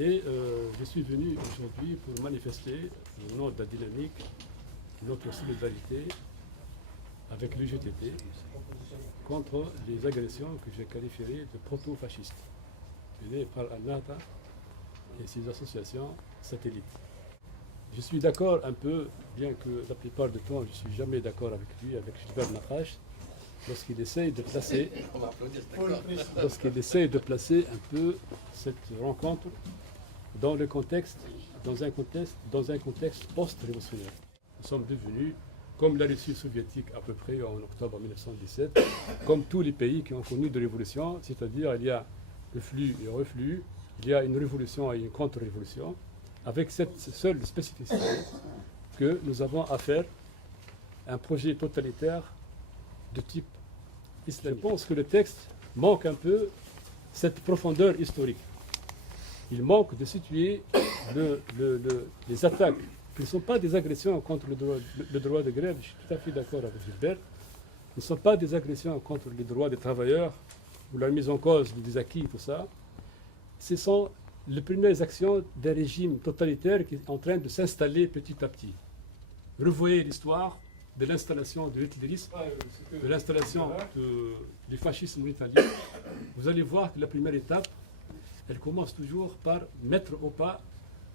Et je suis venu aujourd'hui pour manifester au nom de la dynamique, notre solidarité avec l'UGTT contre les agressions que j'ai qualifiées de proto-fascistes menées par Al-Nahda et ses associations satellites. Je suis d'accord un peu, bien que la plupart du temps je ne suis jamais d'accord avec lui, avec Gilbert Nakhach, lorsqu'il essaye de placer un peu cette rencontre dans un contexte post-révolutionnaire. Nous sommes devenus, comme la Russie soviétique à peu près en octobre 1917, comme tous les pays qui ont connu de révolution, c'est-à-dire il y a le flux et le reflux, il y a une révolution et une contre-révolution, avec cette seule spécificité que nous avons affaire à un projet totalitaire de type islamique. Je pense que le texte manque un peu cette profondeur historique. Il manque de situer les attaques, qui ne sont pas des agressions contre le droit de grève, je suis tout à fait d'accord avec Gilbert, ne sont pas des agressions contre les droits des travailleurs ou la mise en cause des acquis, tout ça. Ce sont les premières actions d'un régime totalitaire qui est en train de s'installer petit à petit. Revoyez l'histoire de l'installation de l'hitlérisme, de l'installation du fascisme en Italie. Vous allez voir que la première étape, elle commence toujours par mettre au pas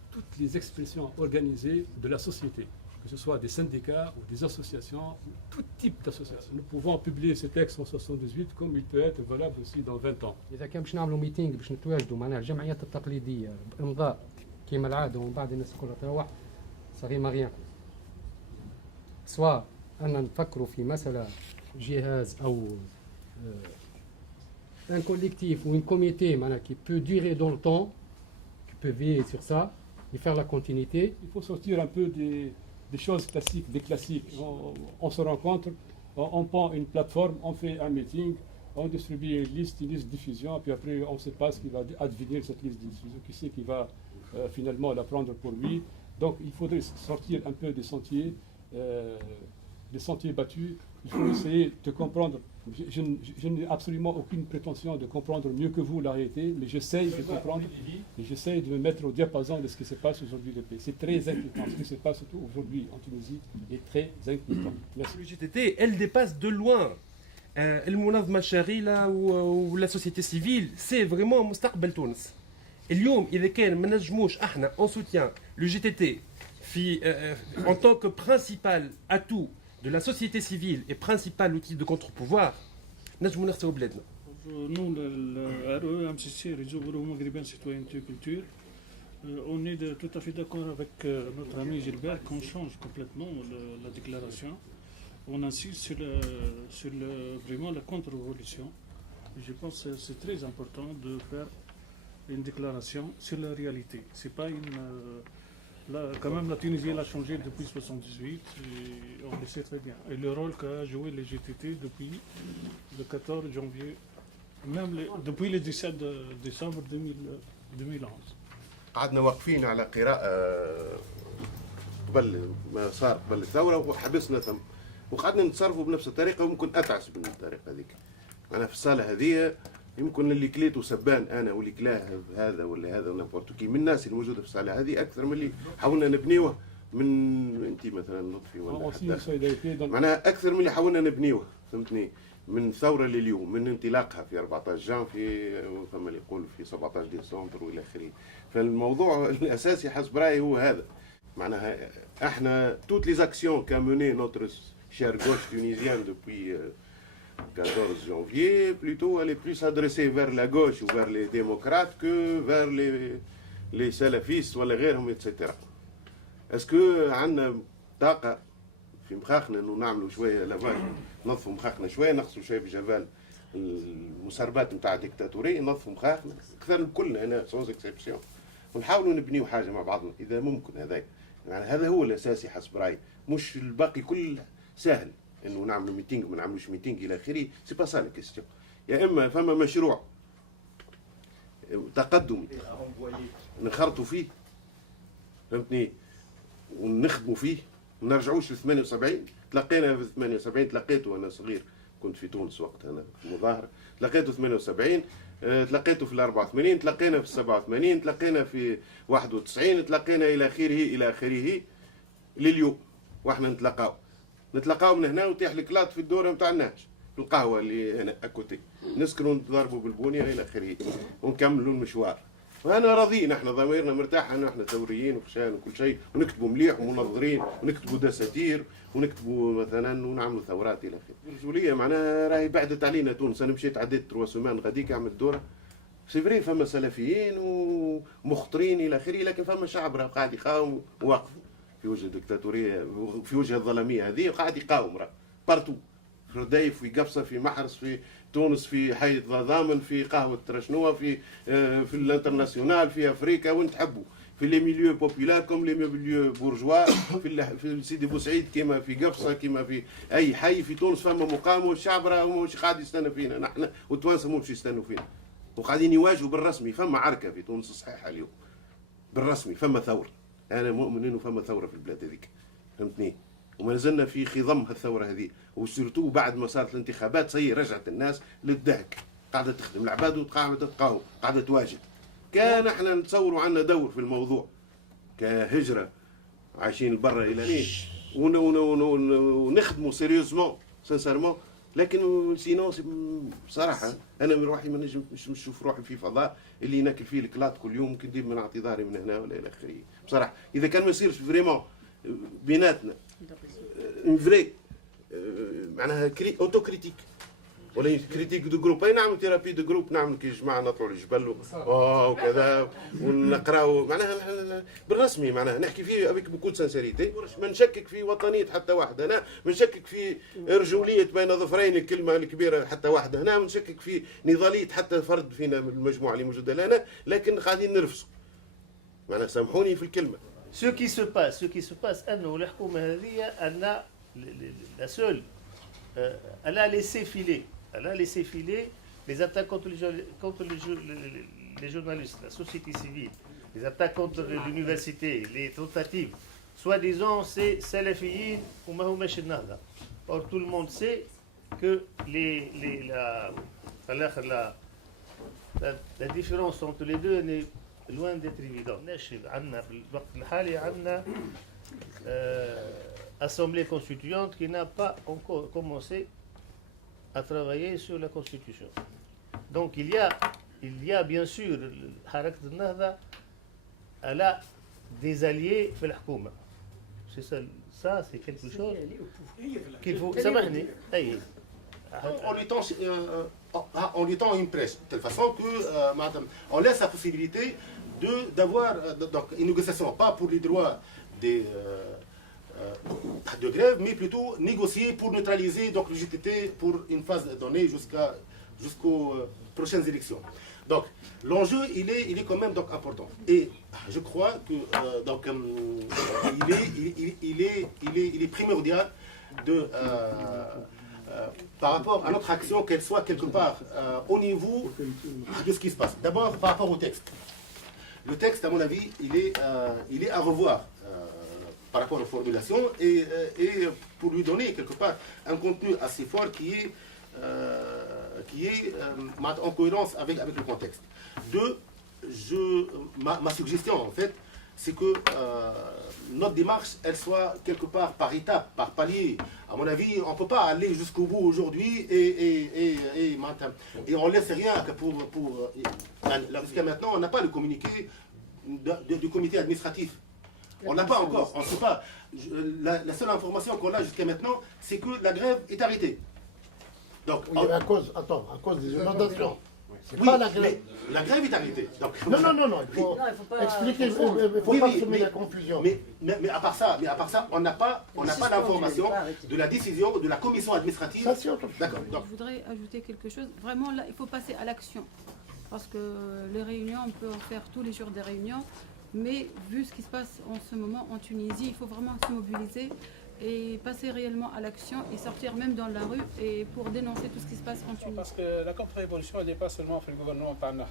toutes les expressions organisées de la société, que ce soit des syndicats ou des associations, tout type d'associations. Nous pouvons publier ce texte en 78 comme il peut être valable aussi dans 20 ans. إذا كان باش نعملوا ميتينغ باش نتواجدوا معناها الجمعيات التقليدية بإمضاء كيما العادة ومن بعد الناس الكل تروح صغير ما غيان. سواء أن نفكروا في مسألة جهاز أو un collectif ou une comité qui peut durer dans le temps, qui peut veiller sur ça et faire la continuité. Il faut sortir un peu des choses classiques, des classiques. On se rencontre, on prend une plateforme, on fait un meeting, on distribue une liste de diffusion, puis après on ne sait pas ce qui va advenir cette liste de diffusion, qui c'est qui va finalement la prendre pour lui. Donc il faudrait sortir un peu des sentiers battus. Il faut essayer de comprendre. Je n'ai absolument aucune prétention de comprendre mieux que vous la réalité, mais j'essaye de comprendre et j'essaye de me mettre au diapason de ce qui se passe aujourd'hui dans le pays. C'est très inquiétant. Ce qui se passe surtout aujourd'hui en Tunisie est très inquiétant. Merci. L'UGTT, elle dépasse de loin المنظمة الشاغلة ولا société civile. C'est vraiment مستقبل تونس. اليوم إذا كان ما نجموش احنا en soutien l'UGTT en tant que principal atout de la société civile et principal outil de contre-pouvoir, نجمو نخسروا بلادنا. Nous, le REMCC, Réseau Euro-Maghrébin Citoyenneté et Culture, on est tout à fait d'accord avec notre ami Gilbert qu'on change complètement la déclaration. On insiste sur vraiment la contre-révolution. Je pense que c'est très important de faire une déclaration sur la réalité. C'est pas quand même, la Tunisie elle a changé depuis 1978, et on le sait très bien. Et le rôle qu'a joué les GTT depuis le 14 janvier, même depuis le 17 décembre 2011. قعدنا واقفين على قراءة قبل ما صار قبل الثورة وحبسنا ثم وقعدنا نتصرفوا بنفس الطريقة وممكن أتعس من الطريقة هذيك. أنا في الصالة هذه يمكن اللي كليته سبان انا واللي كلاه هذا ولا هذا نابورتوكي من الناس الموجوده في الصاله هذه اكثر من اللي حاولنا نبنيوه من انت مثلا لطفي ولا معناها اكثر من اللي حاولنا نبنيوه فهمتني من ثوره لليوم من انطلاقها في 14 جانفي فما اللي يقول في 17 ديسمبر والى اخره. فالموضوع الاساسي حسب رايي هو هذا معناها احنا toutes les actions qu'a mené notre cher gauche tunisien depuis 14 janvier, plutôt elle est plus adressée vers la gauche ou vers les démocrates que vers les salafistes ولا غيرهم etc. Est-ce que عندنا طاقة في مخاخنا انه نعملوا شوية لافاج نظفوا مخاخنا شوية نغسلوا شوية في جبال المسربات نتاع الديكتاتورية نظفوا مخاخنا أكثر الكل هنا سوز اكسبسيون ونحاولوا نبنيوا حاجة مع بعضنا إذا ممكن هذاك يعني هذا هو الأساسي حسب رأيي مش الباقي كل سهل انه نعملوا ميتينغ ما نعملوش ميتينغ الى اخره سي با سا لا كيستيون يا اما فما مشروع تقدمي نخرطوا فيه فهمتني ونخدموا فيه ما نرجعوش ل 78 تلقينا في 78 تلقيته وانا صغير كنت في تونس وقتها أنا في مظاهرة، تلقيته 78، تلقيته في 84، تلقينا في 87، تلقينا في 91، تلقينا إلى آخره لليوم. واحنا نتلقاو من هنا وتيح الكلاط في الدورة متاع النهج في القهوة اللي هنا أكوتي، نسكروا نضربوا بالبونية إلى آخره ونكملوا المشوار. وانا راضيين، احنا ضميرنا مرتاح ان احنا ثوريين وخشان وكل شيء، ونكتبوا مليح ومنظرين ونكتبوا دساتير ونكتبوا مثلا ونعملوا ثورات الى اخره. الرجوليه معناها راهي بعدت علينا تونس. انا مشيت عديت 3 سيمان غاديك عملت دوره سي فري، فما سلفيين ومخطرين الى اخره، لكن فما شعب راه قاعد يقاوم وواقف في وجه الدكتاتوريه، في وجه الظلاميه هذه، وقاعد يقاوم راه بارتو، في رديف، في قفصه، في محرس، في تونس، في حي ضامن، في قهوه ترشنوه، في الانترناسيونال، في افريقيا، وين تحبوا، في لي ميليو بوبولار كوم لي ميليو بورجوا، في سيدي بوسعيد كيما في قفصه، كيما في اي حي في تونس فما مقاومه، والشعب راه مش قاعد يستنى فينا نحن، والتوانسه مش يستنوا فينا، وقاعدين يواجهوا بالرسمي. فما عركه في تونس صحيحه اليوم بالرسمي، فما ثوره، انا مؤمن انه فما ثوره في البلاد هذيك، فهمتني؟ وما زلنا في خضم هالثوره هذه، وسيرتو بعد ما صارت الانتخابات سي رجعت الناس للضحك، قاعده تخدم العباد وقاعده تقاوم، قاعده تواجد. كان احنا نتصوروا عندنا دور في الموضوع كهجره عايشين برا الى لين ونخدموا سيريوزمون سانسيرمون، لكن سينو بصراحه انا من روحي ما نجمش نشوف روحي في فضاء اللي ناكل فيه الكلاط كل يوم، ممكن ندير من اعتذاري من هنا ولا الى اخره. بصراحه اذا كان ما يصيرش فريمون بيناتنا اون فري معناها اوتو كريتيك ولا كريتيك دو جروب، اي نعمل ثيرابي دو جروب، نعمل كي جماعه نطلعوا للجبل وكذا ونقراو معناها بالرسمي، معناها نحكي فيه افيك بكل سانسيريتي، ما نشكك في وطنيه حتى واحد هنا، ما نشكك في رجوليه بين ظفرين الكلمه الكبيره حتى واحد هنا، ما نشكك في نضاليه حتى فرد فينا من المجموعه اللي موجوده لنا، لكن قاعدين نرفسوا معناها سامحوني في الكلمه. Ce qui se passe, أنه الحكومة هذه أن la seule, elle a laissé filer les attaques contre les journalistes, la société civile, les attaques contre l'université, les tentatives. Soi-disant, c'est salafiyin ou mahoumash al-nahda. Or, tout le monde sait que la différence entre les deux n'est loin d'être évidente. عندنا في الوقت الحالي عندنا assemblée constituante qui n'a pas encore commencé à travailler sur la constitution. Donc il y a bien sûr حركة النهضة, elle a des alliés في الحكومة. C'est ça c'est quelque chose qu'il faut. سامحني. أي. On lui tend une presse, de telle façon que on laisse la possibilité d'avoir donc une négociation, pas pour les droits de grève, mais plutôt négocier pour neutraliser donc le GTT pour une phase donnée jusqu'aux prochaines élections. Donc l'enjeu il est quand même donc important, et je crois que donc il est primordial de par rapport à notre action, qu'elle soit quelque part au niveau de ce qui se passe. D'abord par rapport au texte. Le texte, à mon avis, il est à revoir par rapport aux formulations, et pour lui donner quelque part un contenu assez fort qui est en cohérence avec le contexte. Deux, ma suggestion en fait, c'est que notre démarche, elle soit quelque part par étapes, par paliers. À mon avis, on ne peut pas aller jusqu'au bout aujourd'hui et on ne laisse rien que pour jusqu'à maintenant, on n'a pas le communiqué du comité administratif. On n'a pas encore, on ne sait pas. La seule information qu'on a jusqu'à maintenant, c'est que la grève est arrêtée. Donc, à cause des inondations. C'est oui, pas la grève. La grève est arrêtée. Donc, Non, il faut expliquer, il ne faut pas semer la confusion. Mais à part ça, on n'a pas l'information de la décision de la commission administrative. Ça, c'est autre chose. D'accord. Donc, Je voudrais ajouter quelque chose. Vraiment, là, il faut passer à l'action. Parce que les réunions, on peut en faire tous les jours des réunions. Mais vu ce qui se passe en ce moment en Tunisie, il faut vraiment se mobiliser et passer réellement à l'action et sortir même dans la rue et pour dénoncer tout ce qui se passe en Tunisie. Parce que la contre-révolution, elle n'est pas seulement dans le gouvernement Tana.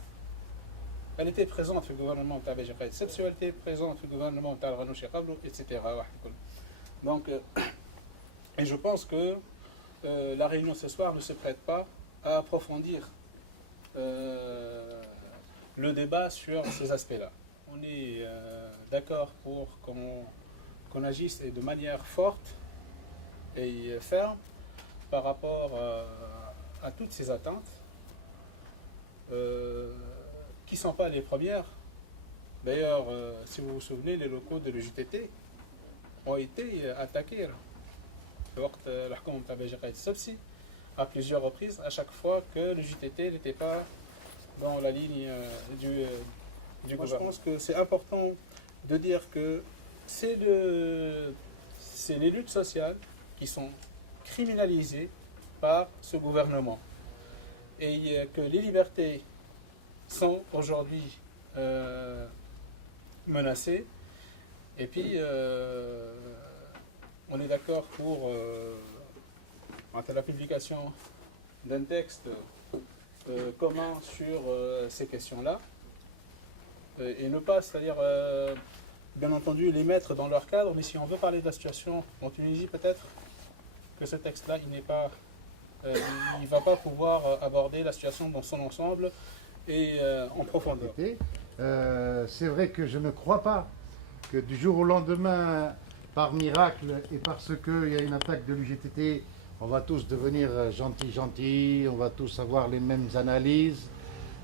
Elle était présente dans le gouvernement de Béjaï. Cette elle était présente dans le gouvernement de Ranouchi Qablo, etc. Donc, et je pense que la réunion ce soir ne se prête pas à approfondir le débat sur ces aspects-là. On est d'accord pour qu'on agisse de manière forte et ferme par rapport à toutes ces attentes qui ne sont pas les premières. D'ailleurs, si vous vous souvenez, les locaux de l'UJTT ont été attaqués à plusieurs reprises, à chaque fois que le JTT n'était pas dans la ligne du gouvernement. Je pense que c'est important de dire que c'est les luttes sociales qui sont criminalisées par ce gouvernement et que les libertés sont aujourd'hui menacées. Et puis, on est d'accord pour la publication d'un texte commun sur ces questions-là et ne pas, c'est-à-dire, bien entendu, les mettre dans leur cadre, mais si on veut parler de la situation en Tunisie, peut-être que ce texte-là, il ne va pas pouvoir aborder la situation dans son ensemble et en profondeur. C'est vrai que je ne crois pas que du jour au lendemain, par miracle et parce qu'il y a une attaque de l'UJTT, on va tous devenir gentils, on va tous avoir les mêmes analyses.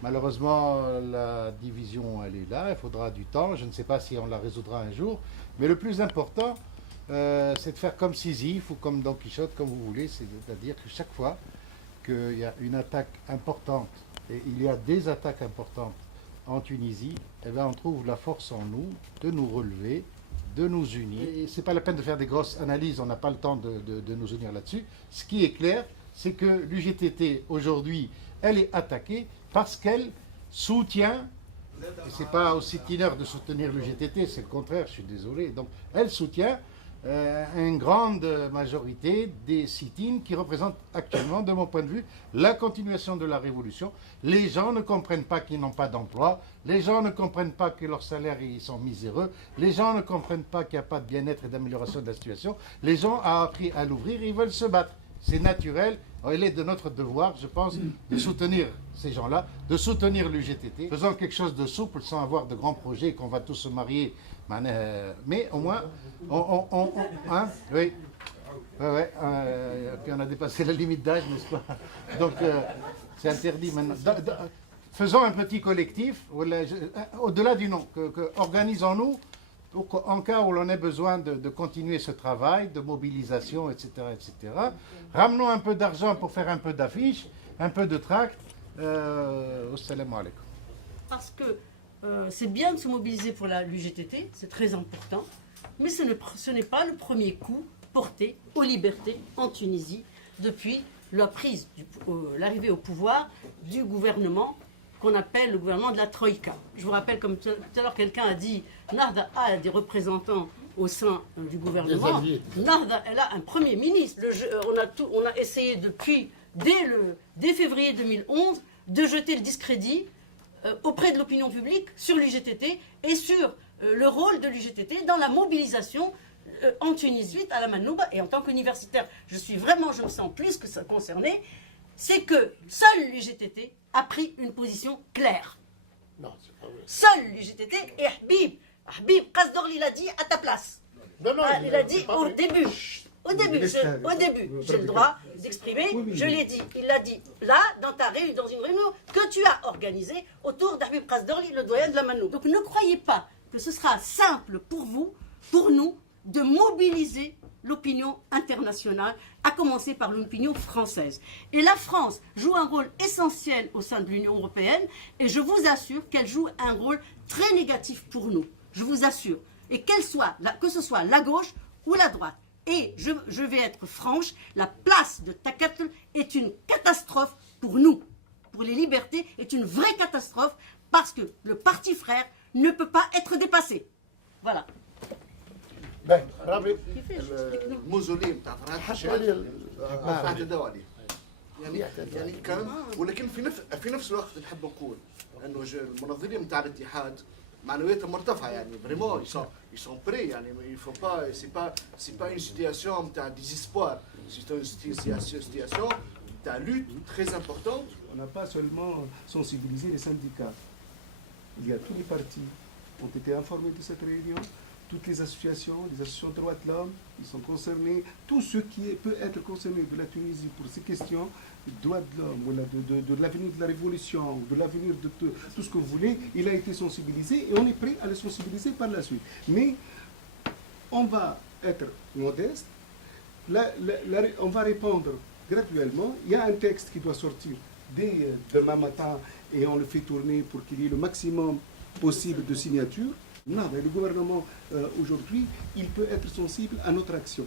Malheureusement, la division, elle est là, il faudra du temps. Je ne sais pas si on la résoudra un jour. Mais le plus important, c'est de faire comme Sisyphe ou comme Don Quichotte, comme vous voulez. C'est-à-dire que chaque fois qu'il y a une attaque importante, et il y a des attaques importantes en Tunisie, eh bien, on trouve la force en nous de nous relever, de nous unir. Ce n'est pas la peine de faire des grosses analyses, on n'a pas le temps de nous unir là-dessus. Ce qui est clair, c'est que l'UJTT, aujourd'hui, elle est attaquée parce qu'elle soutient, et ce n'est pas aux sit-iners de soutenir l'UJTT, c'est le contraire, je suis désolé, donc elle soutient une grande majorité des sit-ins qui représentent actuellement, de mon point de vue, la continuation de la révolution. Les gens ne comprennent pas qu'ils n'ont pas d'emploi, les gens ne comprennent pas que leurs salaires ils sont miséreux, les gens ne comprennent pas qu'il n'y a pas de bien-être et d'amélioration de la situation. Les gens ont appris à l'ouvrir, ils veulent se battre. C'est naturel, il est de notre devoir, je pense, de soutenir ces gens-là, de soutenir l'UJTT, faisant quelque chose de souple sans avoir de grands projets, qu'on va tous se marier. Mais au moins, oui. Puis on a dépassé la limite d'âge, n'est-ce pas? Donc, c'est interdit maintenant. Faisons un petit collectif, au-delà du nom, organisons-nous en cas où l'on ait besoin de continuer ce travail, de mobilisation, etc., etc. Ramenons un peu d'argent pour faire un peu d'affiches, un peu de tracts. Assalamu alaikum. Parce que c'est bien de se mobiliser pour l'UJTT, c'est très important, mais ce n'est pas le premier coup porté aux libertés en Tunisie depuis l'arrivée au pouvoir du gouvernement qu'on appelle le gouvernement de la Troïka. Je vous rappelle, comme tout à l'heure quelqu'un a dit, Nahda a des représentants au sein du gouvernement. Nahda, elle a un premier ministre. On a essayé dès février 2011 de jeter le discrédit auprès de l'opinion publique sur l'UJTT et sur le rôle de l'UJTT dans la mobilisation en Tunisie à la Manouba. Et en tant qu'universitaire, je me sens plus que ça concerné, c'est que seul l'UJTT a pris une position claire. Non, c'est pas vrai. Seul l'UJTT et Habib Kasdorli l'a dit à ta place. Non, il a dit au début. Au début, j'ai le droit d'exprimer, je l'ai dit. Il l'a dit là, dans une réunion que tu as organisée autour d'Habib Kasdorli, le doyen de la Manou. Donc ne croyez pas que ce sera simple pour nous, de mobiliser l'opinion internationale, à commencer par l'opinion française. Et la France joue un rôle essentiel au sein de l'Union européenne, et je vous assure qu'elle joue un rôle très négatif pour nous. Je vous assure. Et que ce soit la gauche ou la droite. Et je vais être franche, la place de Takatl est une catastrophe pour nous. Pour les libertés, est une vraie catastrophe, parce que le parti frère ne peut pas être dépassé. Voilà. الموزوليم تاع فرنسا اعتدوا عليه يعني كان ولكن في نفس الوقت نحب نقول انه المنظمين نتاع الاتحاد معنوياتهم مرتفعه يعني فريمون ils sont prêts يعني il faut pas c'est pas une situation de désespoir, c'est une situation de lutte très importante. On n'a pas seulement sensibilisé les syndicats, il y a tous les partis ont été informés de cette réunion, toutes les associations de droits de l'homme, ils sont concernés, tout ce qui peut être concerné de la Tunisie pour ces questions de droits de l'homme, de l'avenir de la révolution, de l'avenir de tout ce que vous voulez, il a été sensibilisé et on est prêt à le sensibiliser par la suite. Mais on va être modeste, on va répondre graduellement. Il y a un texte qui doit sortir dès demain matin et on le fait tourner pour qu'il y ait le maximum possible de signatures. Non, mais le gouvernement aujourd'hui, il peut être sensible à notre action.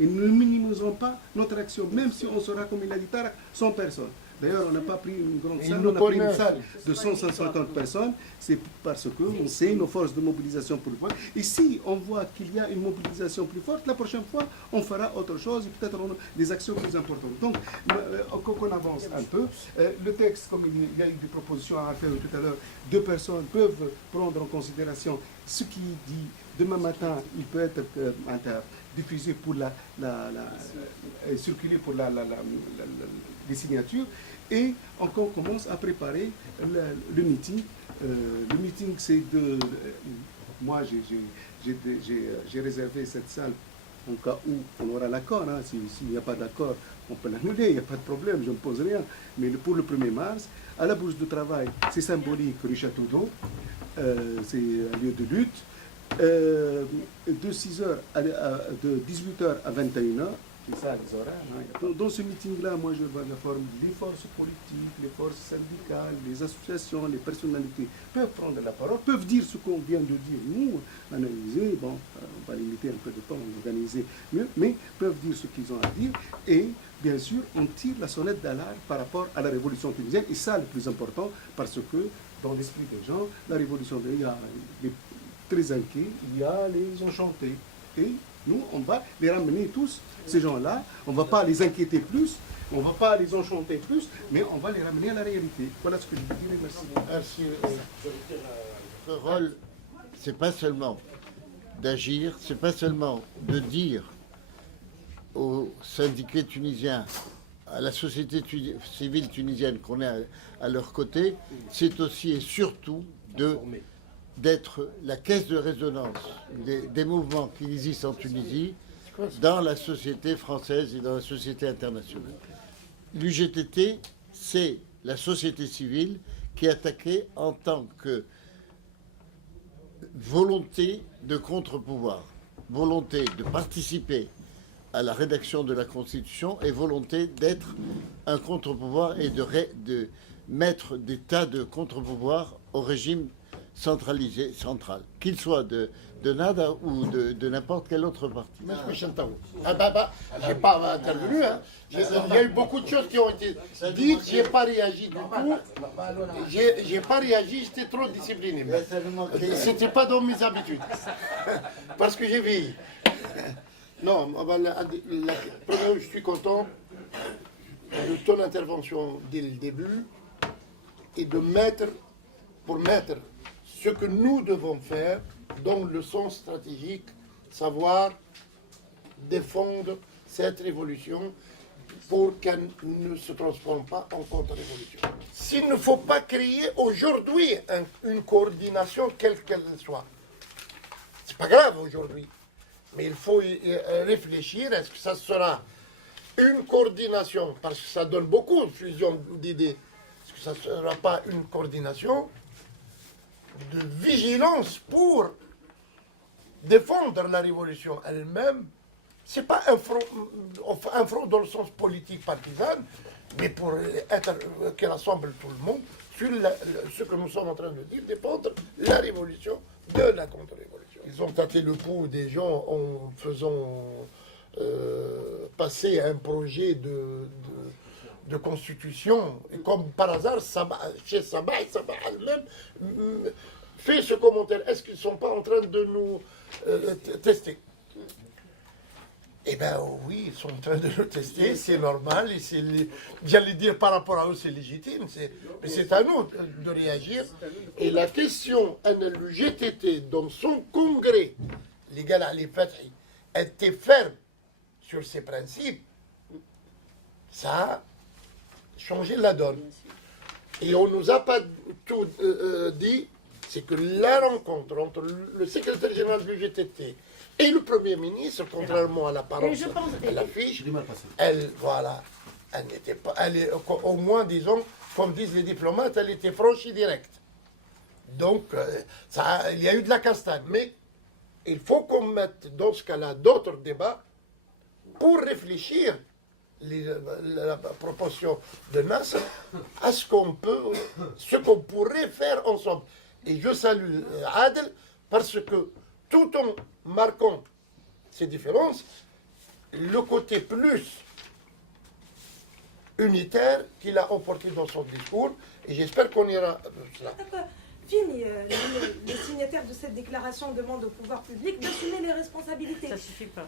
Et ne minimisons pas notre action, même si on sera, comme il a dit Tarak, 100 personnes. D'ailleurs, on n'a pas pris une grande salle, on a pris une salle de 150 personnes. C'est parce qu'on sait nos forces de mobilisation plus fortes. Et si on voit qu'il y a une mobilisation plus forte, la prochaine fois, on fera autre chose, peut-être des actions plus importantes. Donc, qu'on avance un peu. Le texte, comme il y a eu des propositions à faire tout à l'heure, 2 personnes peuvent prendre en considération ce qui dit demain matin, il peut être diffusé pour circuler pour les signatures. Et on commence à préparer le meeting. Le meeting, c'est de... Moi, j'ai réservé cette salle en cas où on aura l'accord. Hein. S'il n'y a pas d'accord, on peut l'annuler, il n'y a pas de problème, je ne pose rien. Mais pour le 1er mars, à la bourse de travail, c'est symbolique, rue Château d'Eau. C'est un lieu de lutte. De 6h de 18h à 21h, c'est ça les horaires. Hein. Dans ce meeting-là, moi je vais informer les forces politiques, les forces syndicales, les associations, les personnalités peuvent prendre la parole, peuvent dire ce qu'on vient de dire. Nous, analyser, bon, on va limiter un peu de temps, organiser mieux, mais peuvent dire ce qu'ils ont à dire. Et bien sûr, on tire la sonnette d'alarme par rapport à la révolution tunisienne. Et ça, le plus important, parce que dans l'esprit des gens, la révolution, il y a les très inquiets, il y a les enchantés. Et nous, on va les ramener tous, ces gens-là. On ne va pas les inquiéter plus, on ne va pas les enchanter plus, mais on va les ramener à la réalité. Voilà ce que je veux dire. Merci. Le rôle, c'est pas seulement d'agir, c'est pas seulement de dire aux syndiqués tunisiens, à la société civile tunisienne qu'on est à leur côté, c'est aussi et surtout d'être la caisse de résonance des mouvements qui existent en Tunisie dans la société française et dans la société internationale. L'UGTT, c'est la société civile qui est attaquée en tant que volonté de contre-pouvoir, volonté de participer à la rédaction de la Constitution et volonté d'être un contre-pouvoir et de mettre des tas de contre-pouvoirs au régime centralisé, central, qu'il soit de Nada ou de n'importe quel autre parti. J'ai pas intervenu, hein. Il y a eu beaucoup de choses qui ont été dites, j'ai pas réagi du tout. J'ai pas réagi, j'étais trop discipliné. C'était pas dans mes habitudes. Parce que j'ai vieilli. Non, je suis content de ton intervention dès le début et pour mettre ce que nous devons faire dans le sens stratégique, savoir défendre cette révolution pour qu'elle ne se transforme pas en contre-révolution. S'il ne faut pas créer aujourd'hui une coordination quelle qu'elle soit, c'est pas grave aujourd'hui, mais il faut y réfléchir, est-ce que ça sera une coordination, parce que ça donne beaucoup de fusion d'idées, est-ce que ça ne sera pas une coordination de vigilance pour défendre la révolution elle-même? Ce n'est pas un front dans le sens politique partisan, mais pour qu'elle rassemble tout le monde sur ce que nous sommes en train de dire, défendre la révolution de la contre-révolution. Ils ont tâté le pouls des gens en faisant passer un projet de constitution, et comme par hasard, chez Sabah elle-même fait ce commentaire. Est-ce qu'ils ne sont pas en train de nous tester? Eh bien oui, ils sont en train de le tester, c'est normal, et j'allais dire par rapport à eux c'est légitime, mais c'est à nous de réagir. Et la question, le GTT dans son congrès, les gars Ali Fathi, était ferme sur ses principes, ça a changé la donne. Et on ne nous a pas tout dit, c'est que la rencontre entre le secrétaire général du GTT et le Premier ministre, contrairement à l'apparence, à l'affiche, elle n'était pas, au moins, disons, comme disent les diplomates, elle était franche et directe. Donc, il y a eu de la castagne. Mais il faut qu'on mette dans ce cas-là d'autres débats pour réfléchir la proposition de Nasser à ce qu'on pourrait faire ensemble. Et je salue Adel parce que tout en marquant ces différences, le côté plus unitaire qu'il a emporté dans son discours, et j'espère qu'on ira cela. Fini, les signataires de cette déclaration demandent au pouvoir public d'assumer les responsabilités. Ça ne suffit pas.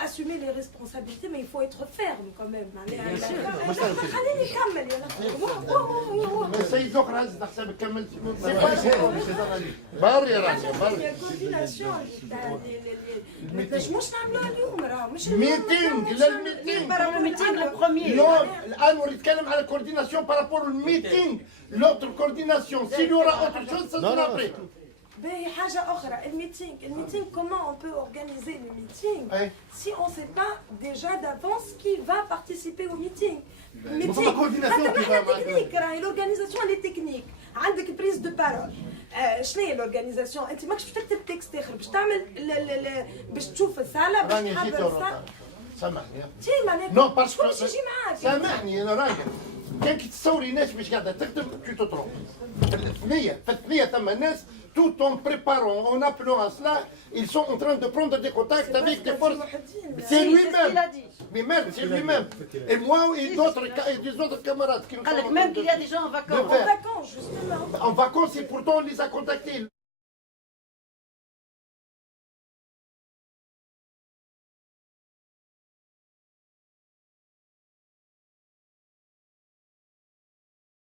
Assumer les responsabilités, mais il faut être ferme quand même. coordination par rapport au meeting. L'autre coordination, s'il y aura autre chose, ça sera après. Le meeting, comment on peut organiser le meeting si on ne sait pas déjà d'avance qui va participer au meeting? L'organisation elle est technique. عندك prise de parole. شنو هي l'organisation؟ انت ماكش باش تكتب تكست اخر باش تعمل باش تشوف الصاله باش تحضر الصاله. سامحني. نو باسكو شكون يجي معاك؟ سامحني انا راجل. كان كي تصوري ناس مش قاعده تخدم tu te trompes. في الثنيه ثم ناس tout en préparant, en appelant à cela, ils sont en train de prendre des contacts avec des forces. C'est lui-même. Mais merde, c'est lui-même. Et moi et des autres camarades qui nous Même qu'il y a des gens en vacances. En vacances, justement. En vacances, et pourtant on les a contactés.